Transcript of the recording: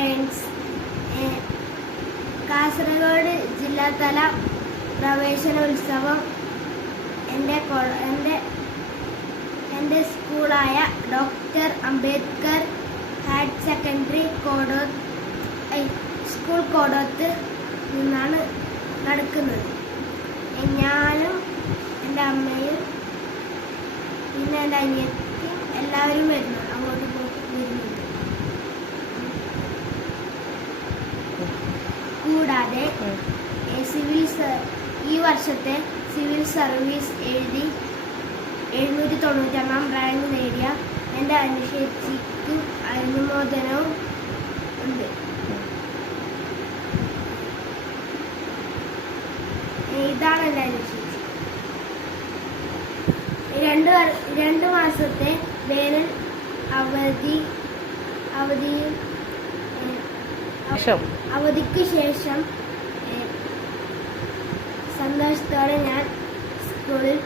Friends Kasaragod ജില്ലാതല പ്രവേശനോത്സവം എന്റെ എന്റെ എന്റെ സ്കൂളായ ഡോക്ടർ അംബേദ്കർ ഹയർ സെക്കൻഡറി കോടോ സ്കൂൾ കോടോത്ത് നിന്നാണ് നടക്കുന്നത്. ഞാനും എന്റെ അമ്മയും പിന്നെ എന്റെ അനിയത്തിയും എല്ലാവരും വരുന്നു കൂടാതെ സിവിൽ ഈ വർഷത്തെ സിവിൽ സർവീസ് എഴുതി എഴുന്നൂറ്റി തൊണ്ണൂറ്റൊന്നാം റാങ്ക് നേടിയ എന്റെ അനുശേഷിക്ക് അനുമോദനവും ഉണ്ട്. ഇതാണ് എന്റെ അനുശേഷി രണ്ട് രണ്ട് മാസത്തെ വേനൽ അവധി അവധിയും ശേഷം അവധിക്ക് ശേഷം സന്തോഷത്തോടെ ഞാൻ സ്കൂളിൽ